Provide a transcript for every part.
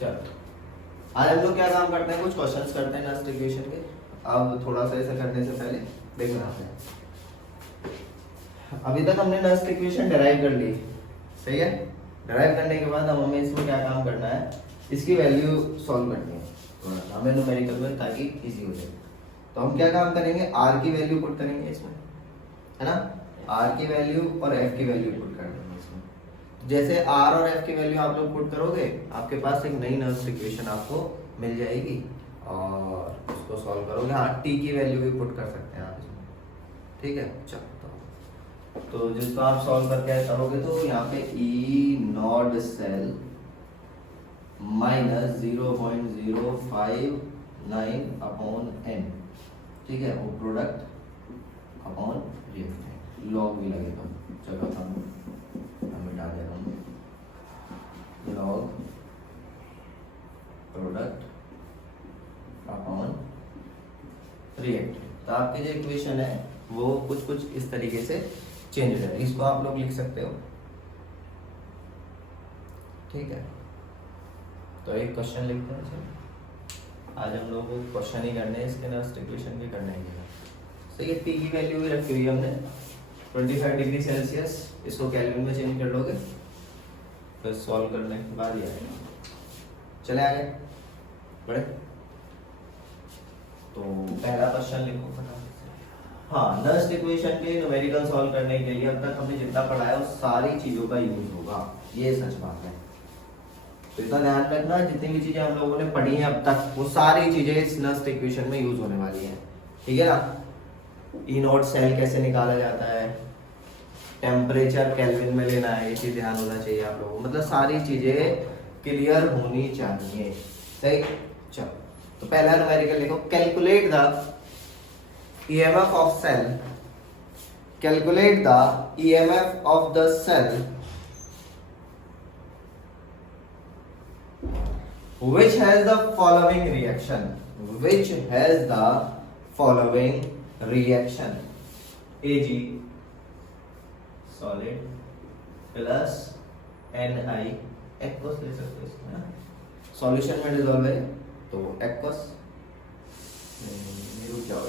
चलो आज हम लोग क्या काम करते हैं, कुछ क्वेश्चंस करते हैं नस्ट इक्वेशन के। अब थोड़ा सा ऐसा करने से पहले देखना है, अभी तक हमने नस्ट इक्वेशन डिराइव कर ली, सही है। डिराइव करने के बाद अब हमें इसमें क्या काम करना है, इसकी वैल्यू सॉल्व करनी है थोड़ा सा हमें न्यूमेरिकल में, ताकि इजी हो जाए। तो हम क्या काम करेंगे, आर की वैल्यू पुट करेंगे इसमें, है ना। आर की वैल्यू और एफ की वैल्यू पुट कर देंगे इसमें। जैसे आर और एफ की वैल्यू आप लोग पुट करोगे, आपके पास एक नई नस्ट इक्वेशन आपको मिल जाएगी और उसको सॉल्व करोगे। हाँ, टी की वैल्यू भी पुट कर सकते हैं आप इसमें, ठीक है। चलो तो जिसको आप सॉल्व करके करोगे तो यहाँ पे E naught cell minus 0.059 upon N, ठीक है, वो प्रोडक्ट अपॉन रिएक्टेंट, लॉग भी लगेगा। चलो हम मिटा दे रहा हूँ, लॉग प्रोडक्ट अपॉन रिएक्टेंट। तो आपकी जो इक्वेशन है वो कुछ इस तरीके से चेंज है, इसको आप लोग लिख सकते हो, ठीक है। तो एक क्वेश्चन लिखते हैं सर, आज हम लोग क्वेश्चन ही करने हैं, इसके नस्ट इक्वेशन भी करने हैं। सही है, टी की वैल्यू भी रखी हुई है हमने 25 डिग्री सेल्सियस, इसको केल्विन में चेंज कर लोगे, फिर सॉल्व करने के बाद ही आएगा। चले आगे बढ़े, तो पहला क्वेश्चन लिखो फटाफट। हाँ, नस्ट इक्वेशन के न्यूमेरिकल सॉल्व करने के लिए अब तक हमने जितना पढ़ा है उस सारी चीजों का यूज होगा, ये सच बात है। तो इतना ध्यान रखना, जितनी भी चीजें हम लोगों ने पढ़ी हैं अब तक, वो सारी चीजें इस नस्ट इक्वेशन में यूज होने वाली हैं, ठीक है ना। ई नॉट सेल कैसे निकाला जाता है, टेम्परेचर केल्विन में लेना है, ये चीज ध्यान होना चाहिए आप लोगों को, मतलब सारी चीजें क्लियर होनी चाहिए, सही। चलो तो पहला न्यूमेरिकल लिखो, calculate the EMF of cell, calculate the EMF of the cell which has the following reaction, which has the following reaction, Ag solid plus Ni aqueous ले सकते हो इसमें, सॉल्यूशन में डिसॉल्व है तो aqueous नहीं रुक जाओ,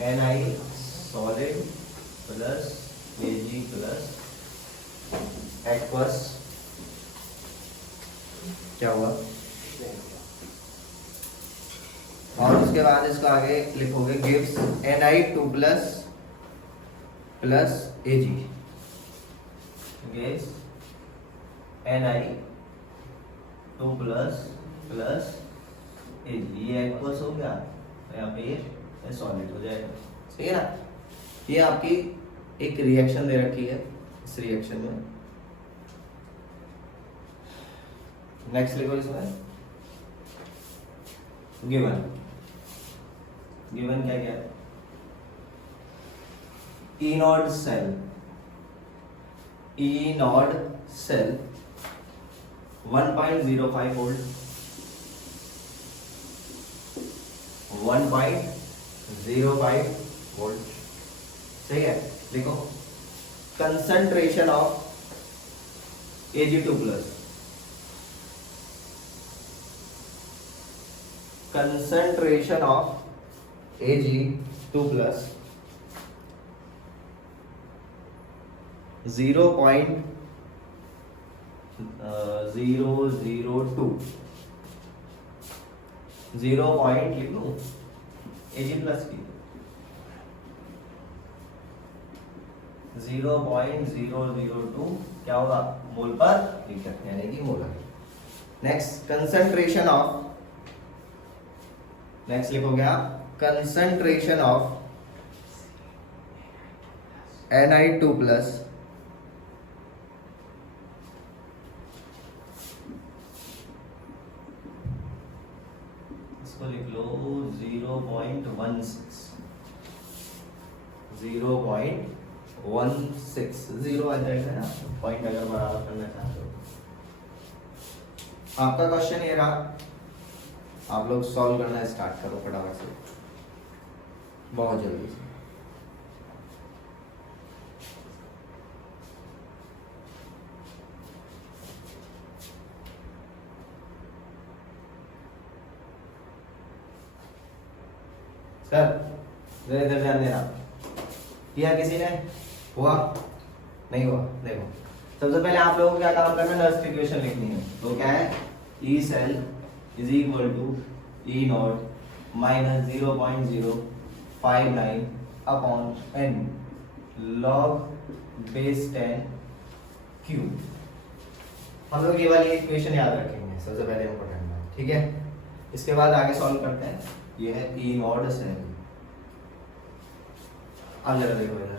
Ni solid plus Ag plus aqueous, क्या हुआ। और उसके बाद इसको आगे लिखोगे, gives Ni2 plus Ag, gives Ni2 plus Ag, ये aqueous हो गया, यहाँ पे ये सॉलिड हो जाएगा, सही है ना। ये आपकी एक रिएक्शन दे रखी है, इस रिएक्शन में नेक्स्ट लिखो इसमें, गिवन क्या क्या, ई नॉट सेल 1.05 वोल्ट, 1.05 वोल्ट, सही है। देखो concentration of Ag2 plus, concentration of Ag2 plus 0.002, 0 point लिख लो Ag प्लस की 0.002 क्या होगा, मोल पर लिख सकते हैं, यानी कि molar. Next concentration of, next लिखोगे आप कंसंट्रेशन ऑफ Ni2 प्लस इसको लिख लो 0.16, 0.16 आ जाएगा ना, पॉइंट अगर बराबर करना चाहते हो। आपका क्वेश्चन ये रहा, आप लोग सॉल्व करना स्टार्ट करो फटाफट से, बहुत जल्दी से। सर इधर ध्यान देना, किया किसी ने? हुआ नहीं हुआ? देखो सबसे पहले आप लोगों को क्या काम करना है, नर्स्ट इक्वेशन लिखनी है। तो क्या है, E cell is equal to E naught minus 0.059 upon N log base 10 Q. हम लोग ये वाली इक्वेशन याद रखेंगे सबसे पहले इंपॉर्टेंट है, ठीक है। इसके बाद आगे सॉल्व करते हैं। ये है ई नॉट सेल। अब जरा देखो इधर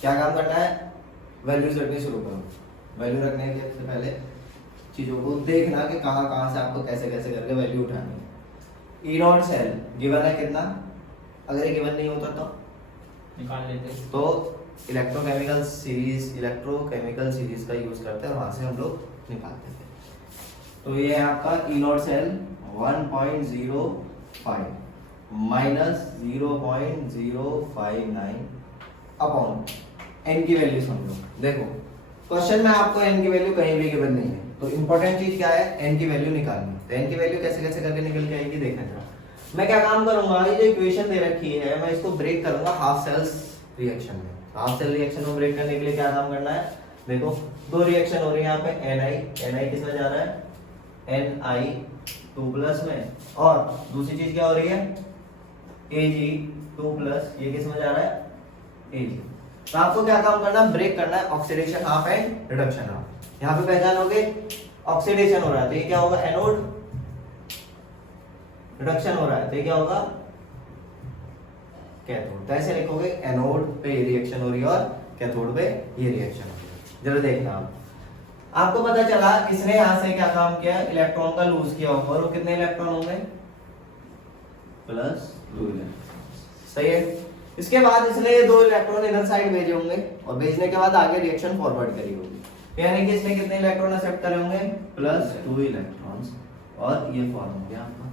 क्या काम करना है, वैल्यूज रखनी शुरू करो। वैल्यू रखने के सबसे पहले चीजों को देखना कि कहाँ कहाँ से आपको कैसे कैसे करके वैल्यू उठानी है। ई नॉट सेल गिवन है कितना, अगर ये गिवन नहीं होता तो निकाल लेते, तो इलेक्ट्रोकेमिकल सीरीज का यूज करते हैं, वहां से हम लोग निकालते थे। तो ये है आपका E naught cell 1.05 minus 0.059 upon N की वैल्यू समझो। देखो क्वेश्चन में आपको एन की वैल्यू कहीं भी गिवन नहीं है, तो इंपॉर्टेंट चीज क्या है, एन की वैल्यू निकालनी। तो एन की वैल्यू कैसे कैसे करके निकल के आएगी देखना जरा। मैं क्या काम करूंगा, ये जो इक्वेशन दे रखी है मैं इसको ब्रेक करूंगा हाफ सेल्स रिएक्शन में। हाफ सेल रिएक्शन को ब्रेक करने के लिए क्या काम करना है, देखो दो रिएक्शन हो रही है यहाँ पे, एन किस में जा रहा है, Na2+ में, और दूसरी चीज क्या हो रही है, Ag2+, ये किस में जा रहा है, Ag। तो आपको क्या काम करना है, ब्रेक करना है, oxidation half and reduction half. यहाँ पे पहचानोगे ऑक्सीडेशन हो रहा है तो ये क्या होगा, एनोड, रिडक्शन हो रहा है तो ये क्या होगा, कैथोड। तो ऐसे लिखोगे, एनोड पे ये रिएक्शन हो रही है और कैथोड पे ये रिएक्शन हो रही है। जरा देखना आपको पता चला इसने यहां से क्या काम किया, इलेक्ट्रॉन का लूज किया ऊपर, वो कितने इलेक्ट्रॉन होंगे, +2 इलेक्ट्रॉन, सही है। इसके बाद इसने ये 2 इलेक्ट्रॉन इधर साइड भेजे होंगे और भेजने के बाद आगे रिएक्शन फॉरवर्ड करी होगी, यानी कि इसने कितने इलेक्ट्रॉन एक्सेप्ट करे होंगे, +2 इलेक्ट्रॉन्स, और ये फॉर्म हो गया आपका।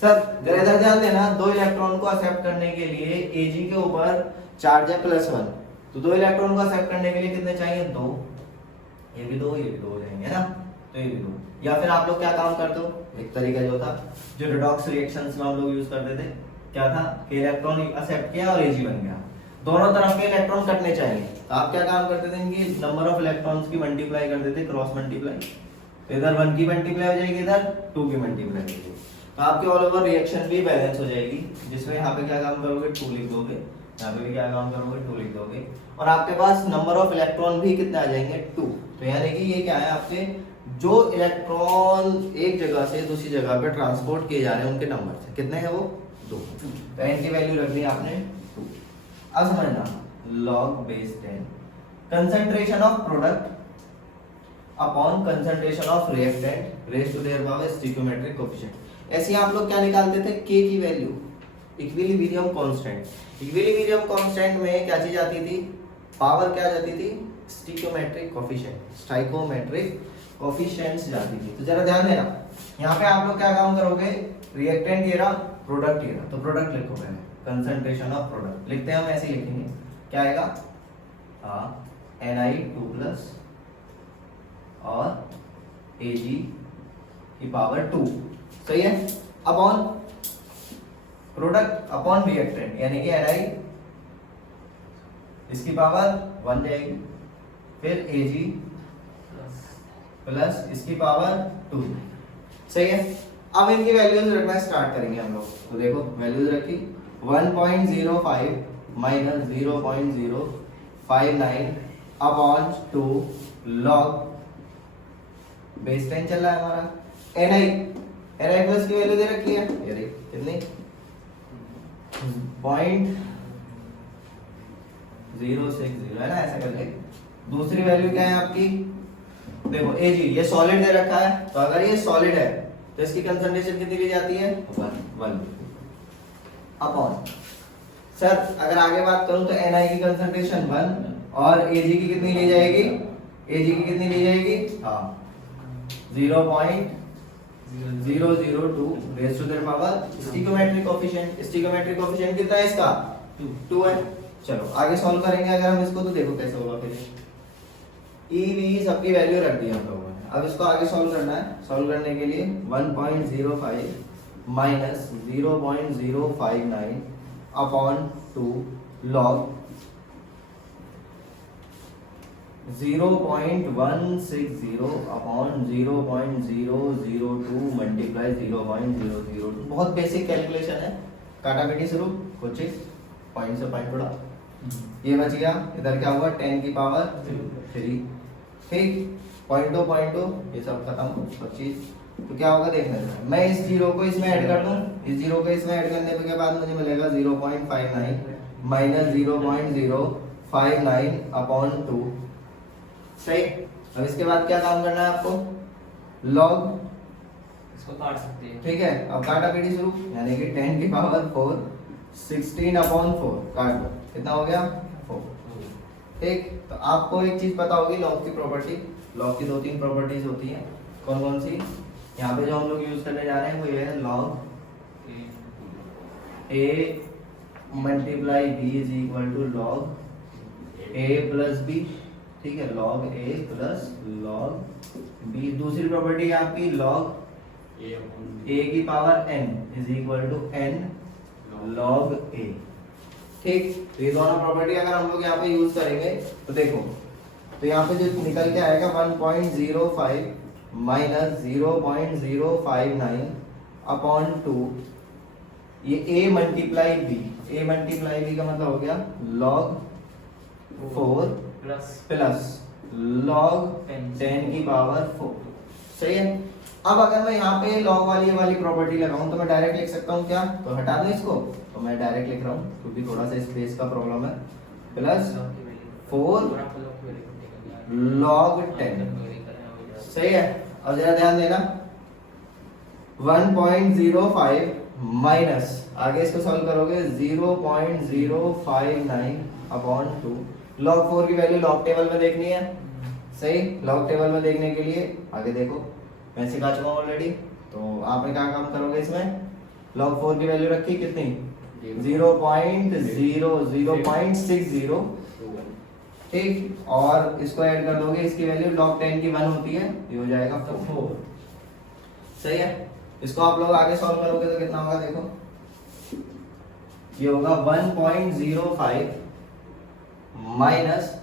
सर जरा इधर ध्यान देना, 2 इलेक्ट्रॉन को एक्सेप्ट करने के लिए Ag के ऊपर चार्ज है +1, तो 2 इलेक्ट्रॉन को एक्सेप्ट करने के लिए कितने चाहिए, 2, ये भी 2, ये भी 2 हो जाएंगे ना, तो ये भी 2। या फिर आप लोग क्या काम करते हो, एक तरीका जो था, जो रिडॉक्स रिएक्शंस में हम लोग यूज करते थे, क्या था कि इलेक्ट्रॉन एक्सेप्ट किया और Ag बन गया, दोनों तरफ के इलेक्ट्रॉन कटने चाहिए, तो आप क्या काम करते थे, इनकी नंबर ऑफ इलेक्ट्रॉन्स की मल्टीप्लाई करते थे, क्रॉस मल्टीप्लाई। तो इधर 1 की मल्टीप्लाई हो जाएगी, इधर 2 की मल्टीप्लाई हो जाएगी, तो आपके ऑल ओवर रिएक्शन भी बैलेंस हो जाएगी, जिसमें यहाँ पे क्या काम करोगे, 2 लिख दोगे, यहाँ पे भी क्या काम करोगे, 2 लिख दोगे, और आपके पास नंबर ऑफ इलेक्ट्रॉन भी कितने आ जाएंगे, 2। तो यानी कि ये क्या है, आपके जो इलेक्ट्रॉन एक जगह से दूसरी जगह पे ट्रांसपोर्ट किए जा रहे हैं उनके नंबर से कितने हैं, वो 2। तो एन की वैल्यू रख दी आपने 2। अब समझना, log base 10 concentration of product upon concentration of reactant raise to their power stoichiometric coefficient. ऐसे ही आप लोग क्या निकालते थे, k की value, equilibrium constant. Equilibrium constant में क्या चीज आती थी, पावर क्या जाती थी, स्टोइकियोमेट्रिक कोएफिशिएंट्स जाती थी। तो जरा ध्यान देना, यहाँ पे आप लोग क्या काम करोगे, रिएक्टेंट ये रहा, प्रोडक्ट ये रहा, तो प्रोडक्ट लिखो पहले, कंसंट्रेशन ऑफ प्रोडक्ट लिखते हैं हम, ऐसे ही लिखेंगे, क्या आएगा, Na2+ और Ag की पावर 2, सही है, अपॉन प्रोडक्ट अपॉन रिएक्टेंट, यानी कि Na इसकी पावर 1 जाएगी, फिर Ag प्लस इसकी पावर 2, सही है। अब इनकी वैल्यूज रखना स्टार्ट करेंगे हम लोग। तो देखो वैल्यूज रखी, 1.05 माइनस 0.059 अपॉन 2 लॉग बेस 10 चल रहा है हमारा, Na प्लस की वैल्यू दे रखी है, ये देखिए कितनी, 0.060 है ना, ऐसा करके। दूसरी वैल्यू क्या है आपकी, देखो Ag ये सॉलिड दे रखा है, तो अगर ये सॉलिड है तो इसकी कंसंट्रेशन कितनी ली जाती है, 1 अपॉन, सर अगर आगे बात करूं तो Na की कंसंट्रेशन 1 और Ag की कितनी ली जाएगी, Ag की कितनी ली जाएगी, हाँ 0.002 raise to their power stoichiometric coefficient. Stoichiometric coefficient कितना है इसका, 2 है। चलो आगे सॉल्व करेंगे अगर हम इसको, तो देखो कैसे होगा, फिर ई वी सबकी वैल्यू रख दी हम लोगों ने। अब इसको आगे सॉल्व करना है, सॉल्व करने के लिए 1.05 minus 0.059 upon 2 log 0.160 upon 0.002 multiply 0.002। बहुत बेसिक कैलकुलेशन है, काटाकाटी शुरू, कुछ पॉइंट से पॉइंट उड़ा, ये बच गया। इधर क्या हुआ 10 की पावर 3, ठीक, पॉइंट टू ये सब खत्म सब चीज। तो क्या होगा देखने में, मैं इस जीरो को इसमें ऐड कर दूं, इस जीरो को इसमें ऐड करने के बाद मुझे मिलेगा 0.59 माइनस 0.059 अपॉन 2, सही। अब इसके बाद क्या काम करना है आपको, लॉग इसको काट सकते हैं, ठीक है। अब काटाकाटी शुरू, यानी कि 10 की पावर 4 16 अपॉन 4 काट दो, कितना हो गया 4, ठीक। तो आपको एक चीज पता होगी लॉग की प्रॉपर्टी, लॉग की 2-3 प्रॉपर्टीज होती हैं, कौन कौन सी। यहाँ पे जो हम लोग यूज करने जा रहे हैं वो ये है log a multiply b is equal to log a plus b, ठीक है, log a plus log b। दूसरी प्रॉपर्टी है आपकी log a की power n is equal to n log a, ठीक। तो ये दोनों प्रॉपर्टी अगर हम लोग यहाँ पे यूज करेंगे तो देखो, तो यहाँ पे जो निकल के आएगा 1.05 माइनस 0.059 अपॉन 2, ये a multiply b, a multiply b का मतलब हो गया log 4 प्लस log 10 की पावर 4, सही है। अब अगर मैं यहाँ पे log वाली प्रॉपर्टी लगाऊं तो मैं डायरेक्ट लिख सकता हूँ क्या, तो हटा दो इसको, तो मैं डायरेक्ट लिख रहा हूँ क्योंकि थोड़ा सा स्पेस का प्रॉब्लम है, प्लस 4 log 10, सही है। अब जरा ध्यान देना 1.05 माइनस, आगे इसको सॉल्व करोगे 0.059 अपॉन 2, log 4 की वैल्यू log टेबल में देखनी है, सही। log टेबल में देखने के लिए आगे देखो मैं सिखा चुका हूँ ऑलरेडी, तो आपने क्या काम करोगे इसमें, log 4 की वैल्यू रखी कितनी 0.060, ठीक, और इसको ऐड कर दोगे, इसकी वैल्यू log 10 की 1 होती है, ये हो जाएगा 4, सही है। इसको आप लोग आगे सॉल्व करोगे तो कितना होगा देखो, ये होगा 1.05 माइनस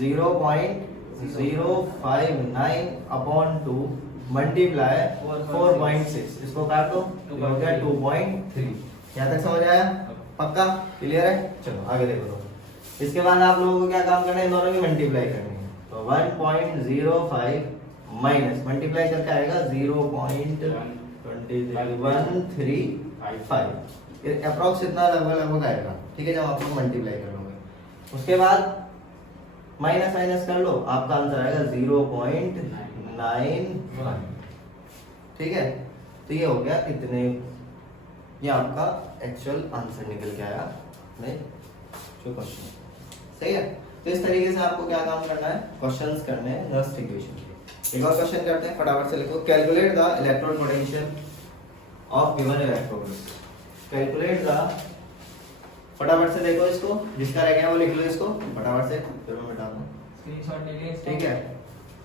0.059 अपॉन 2 मल्टीप्लाई 4.6, इसको काट दो तो हो गया 2.3। यहाँ तक समझ आया, पक्का क्लियर है। चलो आगे देखो तो इसके बाद आप लोगों को क्या काम करना है, दोनों भी मल्टीप्लाई करनी है, तो 1.05 माइनस मल्टीप्लाई करके आएगा 0.135, अप्रॉक्स इतना लगभग आएगा, ठीक है, जब आप लोग मल्टीप्लाई कर लोगे। उसके बाद माइनस माइनस कर लो, आपका आंसर आएगा 0.91, ठीक है। तो ये हो गया इतने, ये आपका एक्चुअल आंसर निकल के आया नहीं जो क्वेश्चन, सही है। तो इस तरीके से आपको क्या काम करना है, क्वेश्चंस करने हैं नर्स्ट इक्वेशन के। एक और क्वेश्चन करते हैं, फटाफट से लिखो, calculate the electrode potential of given electrodes, calculate the, फटाफट से देखो इसको, जिसका रह गया वो लिख लो इसको फटाफट से, फिर मैं मिटा दूं, स्क्रीनशॉट ले लिए, ठीक है।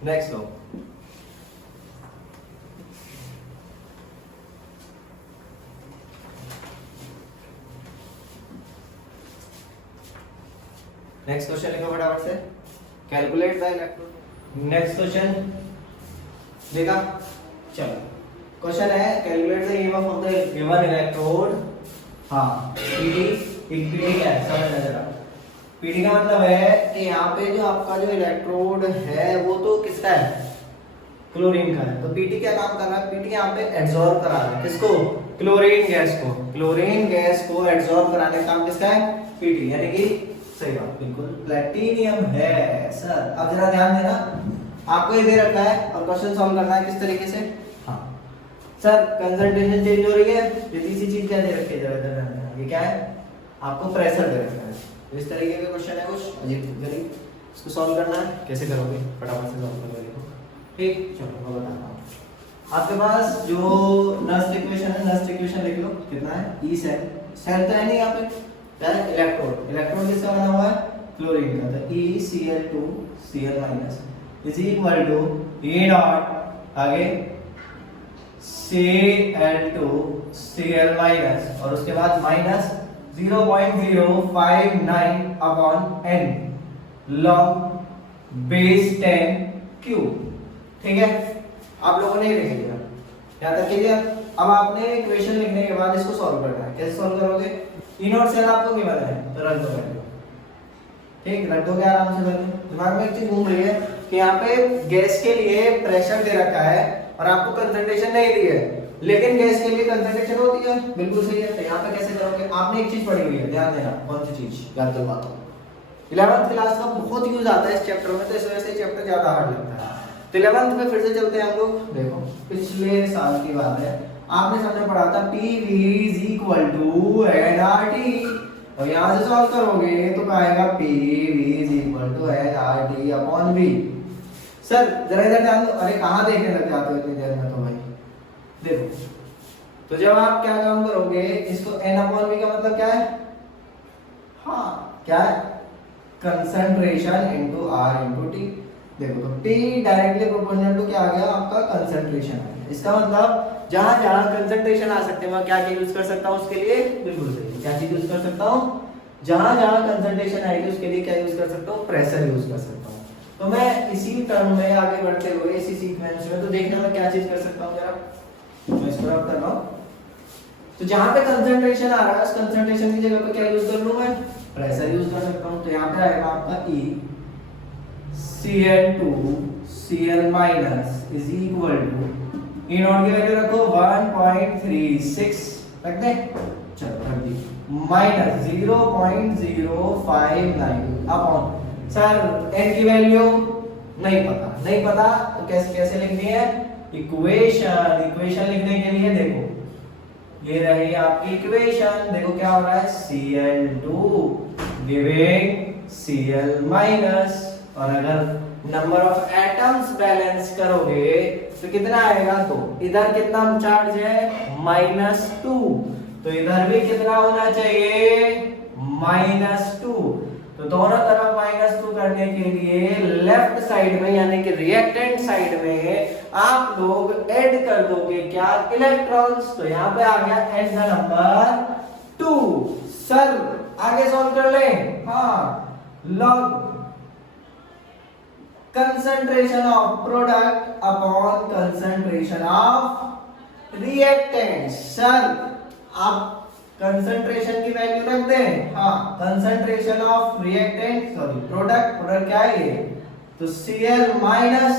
नेक्स्ट लो, नेक्स्ट क्वेश्चन लिखो फटाफट से, calculate the electrode. Next question देखा, चलो क्वेश्चन है calculate the EMF of the given electrode. हाँ पीडी, एक पीडी क्या है समझना जरा। पीडी का मतलब है कि यहाँ पे जो आपका जो इलेक्ट्रोड है वो तो किसका है, क्लोरीन का है। तो पीटी क्या काम कर रहा है, पीटी यहाँ पे एब्जॉर्ब करा रहा है किसको, क्लोरीन गैस को, क्लोरीन गैस को एब्जॉर्ब कराने का काम किसका है, पीटी, यानी कि सही बात बिल्कुल प्लैटिनम है सर। अब जरा ध्यान देना, आपको ये दे रखा है और क्वेश्चन सॉल्व करना है किस तरीके से। हाँ सर कंसंट्रेशन चेंज हो रही है, ये तीसरी चीज क्या दे रखी है, जरा ध्यान देना, ये क्या है आपको प्रेशर दे रखा है। तो इस तरीके का क्वेश्चन है कुछ अजीब गरीब, इसको सॉल्व करना है, कैसे करोगे फटाफट से सॉल्व करोगे देखो, ठीक। चलो मैं बताता हूँ, आपके पास जो नस्ट इक्वेशन है, नस्ट इक्वेशन लिख लो, कितना है ई सेल, सेल तो है नहीं यहाँ पे, इलेक्ट्रोड, इलेक्ट्रोड किसका बना हुआ है, क्लोरीन का, तो ECl2Cl- is equal to E dot आगे Cl2 Cl माइनस और उसके बाद minus 0.059 upon n log base 10 cube. ठीक है, आप लोगों ने लिख लिया यहाँ तक क्लियर। अब आपने इक्वेशन लिखने के बाद इसको सॉल्व करना है। कैसे सॉल्व करोगे? ई नॉट सेल आपको नहीं पता है तो रख दो वैल्यू। ठीक, रख दोगे आराम से वैल्यू। दिमाग में एक चीज घूम रही है कि यहाँ पे गैस के लिए प्रेशर दे रखा है और आपको कंसंट्रेशन नहीं दी है, लेकिन गैस के लिए कंसंट्रेशन होती है। बिल्कुल सही है। तो यहाँ पे कैसे करोगे? आपने एक चीज पढ़ी हुई है, ध्यान देना। कौन सी चीज? याद दिलवाता हूँ। 11th क्लास का बहुत यूज आता है इस चैप्टर में, तो इस वजह से चैप्टर ज्यादा हार्ड लगता है। तो 11th में फिर से चलते हैं हम लोग। देखो पिछले साल की बात है, आपने सामने पढ़ा था PV is equal to nRT और यहाँ से सॉल्व करोगे तो क्या आएगा? PV is equal to nRT upon V। Sir जरा इधर ध्यान दो। अरे कहाँ देखने लग जाते हो इतनी देर में? तो भाई देखो, तो जब आप क्या काम करोगे, इसको n upon V का मतलब क्या है? हाँ क्या है? Concentration into R into T। देखो तो T डायरेक्टली प्रोपोर्शनल टू क्या आ गया? आपका कंसंट्रेशन आ गया। इसका मतलब जहां जहां कंसंट्रेशन आ सकते हैं मैं क्या यूज कर सकता हूं उसके लिए? बिल्कुल सही, क्या चीज यूज कर सकता हूं? जहां जहां कंसंट्रेशन आएगी उसके लिए क्या यूज कर सकता हूं? प्रेशर यूज कर सकता हूं। तो मैं इसी टर्म में आगे बढ़ते हुए इसी सीक्वेंस में तो देखना मैं क्या चीज कर सकता हूं जरा। मैं इसको रब कर रहा हूं। तो जहां पे कंसंट्रेशन आ रहा है उस कंसंट्रेशन की जगह पे क्या यूज कर लूं मैं? प्रेशर यूज कर सकता हूं। तो यहां पे आएगा आपका E Cl2 Cl minus is equal to E not की वैल्यू रखो 1.36 रख दे। चलो रख दी। माइनस 0.059 अपॉन सर n की वैल्यू नहीं पता तो कैसे लिखनी है? इक्वेशन लिखने के लिए देखो ये रही आपकी इक्वेशन। देखो क्या हो रहा है? Cl2 गिविंग Cl माइनस, और अगर नंबर ऑफ एटम्स बैलेंस करोगे तो कितना आएगा? 2। इधर कितना चार्ज है? -2। तो इधर भी कितना होना चाहिए? -2। तो दोनों तरफ -2 करने के लिए लेफ्ट साइड में यानी कि रिएक्टेंट साइड में आप लोग ऐड कर दोगे क्या? इलेक्ट्रॉन्स। तो यहाँ पे आ गया एट द नंबर 2। सर आगे सॉल्व कर ले। हाँ, log concentration of product upon concentration of reactant। Sir आप concentration की वैल्यू रख दें। हाँ, concentration of reactant प्रोडक्ट क्या है ये? तो Cl माइनस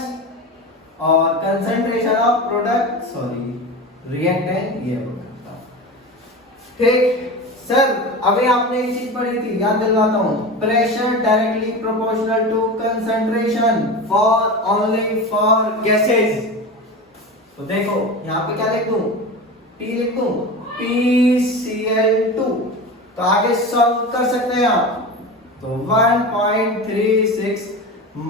और concentration of product reactant ये होगा। ठीक सर, अभी आपने एक चीज पढ़ी थी, याद दिलवाता हूं। Pressure directly proportional to concentration for only for gases. तो देखो यहाँ पे क्या लिख दूं? P लिख दूं, PCl2। तो आगे सॉल्व कर सकते हैं आप। तो 1.36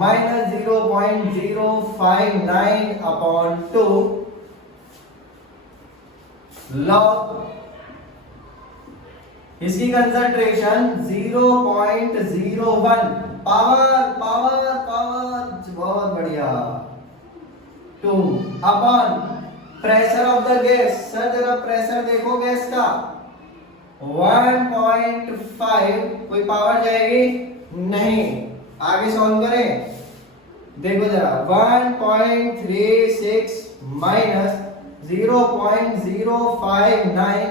माइनस 0.059 अपॉन 2 लॉग इसकी कंसंट्रेशन 0.01 पावर बहुत बढ़िया 2 upon pressure of the gas. Sir जरा प्रेशर देखो गैस का 1.5। कोई पावर जाएगी नहीं। आगे सॉल्व करें। देखो जरा 1.36 माइनस 0.059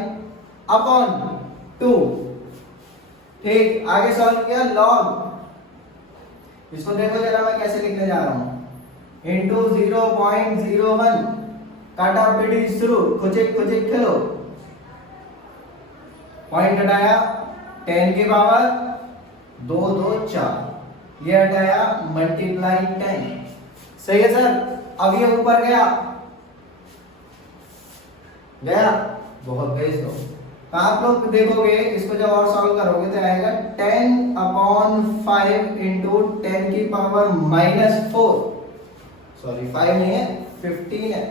अपॉन 2। ठीक, आगे सॉल्व किया लॉग। इसको देखो जरा मैं कैसे लिखने जा रहा हूं। इनटू 0.01 काटा पीटी शुरू, कुचिक खेलो। पॉइंट हटाया 10 की पावर 2 2 4, ये हटाया मल्टीप्लाई 10। सही है सर। अब ये ऊपर गया बहुत भेज दो। आप लोग देखोगे इसको जब और सॉल्व करोगे तो आएगा 10/5 इंटू 10 की पावर -4। सॉरी 5 नहीं है 15 है।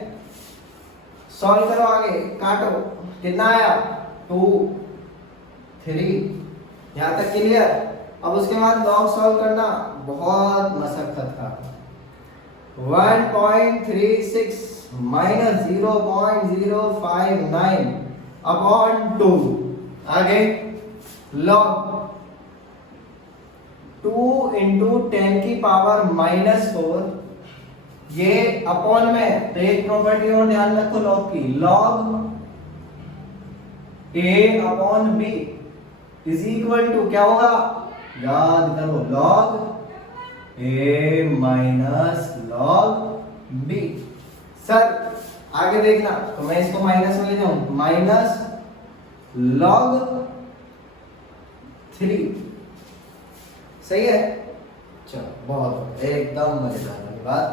सॉल्व करो आगे, काटो। कितना आया? 2 3। यहां तक क्लियर। अब उसके बाद लॉग सॉल्व करना बहुत मशक्कत का। 1.36 माइनस 0.059 अपॉन 2। आगे लॉग 2 इंटू 10 की पावर -4, ये अपॉन में, तो एक प्रॉपर्टी और ध्यान रखो लॉग की, log a upon b is equal to क्या होगा, याद करो, log a minus log b। Sir आगे देखना, तो मैं इसको माइनस में ले जाऊं, माइनस लॉग 3। सही है, चलो बहुत एकदम मजेदार वाली बात।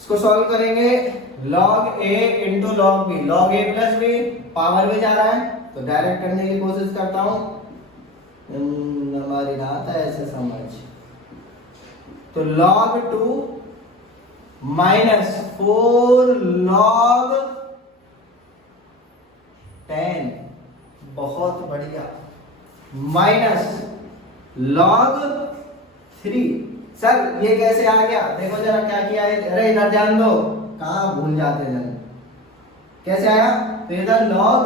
इसको सॉल्व करेंगे, log a into log b, log a plus b power में जा रहा है तो डायरेक्ट करने की कोशिश करता हूं, हमारी ना था ऐसे समझ। तो log 2 माइनस 4 log 10, बहुत बढ़िया, माइनस log 3। सर ये कैसे आ गया, देखो जरा क्या किया है, अरे इधर ध्यान दो, कहां भूल जाते हैं जन, कैसे आया, तो इधर log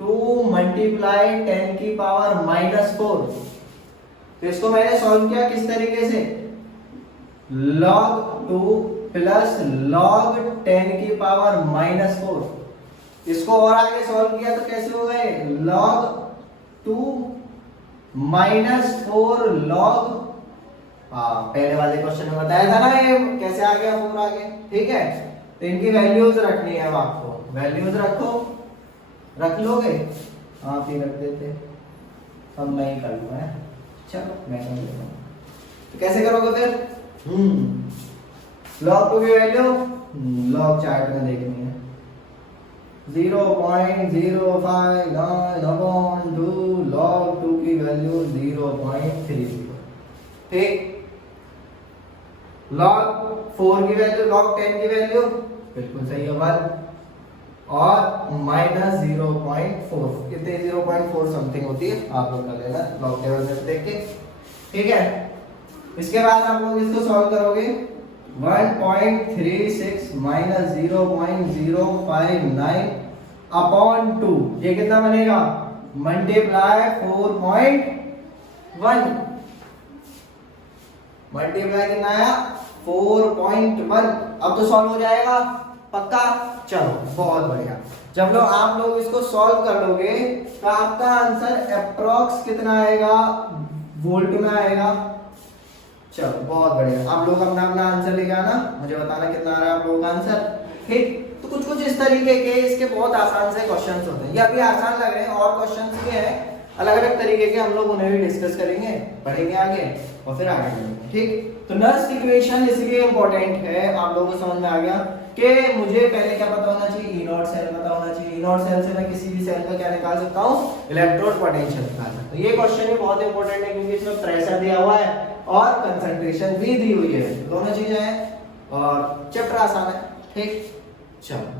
2 मल्टीप्लाई 10 की पावर -4, तो इसको मैंने सॉल्व किया किस तरीके से, log 2 प्लस log 10 की पावर -4, इसको और आगे सॉल्व किया तो कैसे हो गए, log 2 -4 log, पहले वाले क्वेश्चन में बताया था ना ये कैसे आ गया 4 आगे, ठीक है। तो इनकी वैल्यूज रखनी है अब आपको, वैल्यूज रखो, रख लोगे, आप ही रख देते, अब मैं ही कर लूंगा, चलो मैं कर लेता हूँ। तो कैसे करोगे फिर, log 2 की वैल्यू log चार्ट में देखनी है, 0.059 अपॉन 2, log 2 की वैल्यू 0.30, ठीक। log 4 की वैल्यू, log 10 की वैल्यू बिल्कुल सही है 1, और माइनस 0.4, कितने 0.4 समथिंग होती है, आप लोग कर लेना log टेबल में देख के, ठीक है। इसके बाद आप लोग इसको सॉल्व करोगे, 1.36 माइनस 0.059 अपॉन 2, ये कितना बनेगा, मल्टीप्लाई 4.1, मल्टीप्लाई कितना आया 4.1, अब तो सॉल्व हो जाएगा पक्का, चलो बहुत बढ़िया। जब लोग आप लोग इसको सॉल्व कर लोगे तो आपका आंसर अप्रॉक्स कितना आएगा, वोल्ट में आएगा, चलो बहुत बढ़िया। आप लोग अपना अपना आंसर लेके आना, मुझे बताना कितना आ रहा है आप लोगों का आंसर, ठीक। तो कुछ कुछ इस तरीके के इसके बहुत आसान से क्वेश्चंस होते हैं, ये अभी आसान लग रहे हैं, और क्वेश्चंस भी हैं अलग अलग तरीके के, हम लोग उन्हें भी डिस्कस करेंगे, पढ़ेंगे आगे और फिर आगे बढ़ेंगे, ठीक। तो नस्ट इक्वेशन इसलिए इंपॉर्टेंट है, आप लोगों को समझ में आ गया कि मुझे पहले क्या पता होना चाहिए, ई नॉट सेल पता होना चाहिए, ई नॉट सेल से मैं किसी भी सेल का क्या निकाल सकता हूँ, इलेक्ट्रोड पोटेंशियल निकाल सकता हूँ। ये क्वेश्चन भी बहुत इंपॉर्टेंट है क्योंकि इसमें प्रेशर दिया हुआ है और कंसंट्रेशन भी दी हुई है, दोनों चीजें हैं और चैप्टर आसान है, ठीक। चलो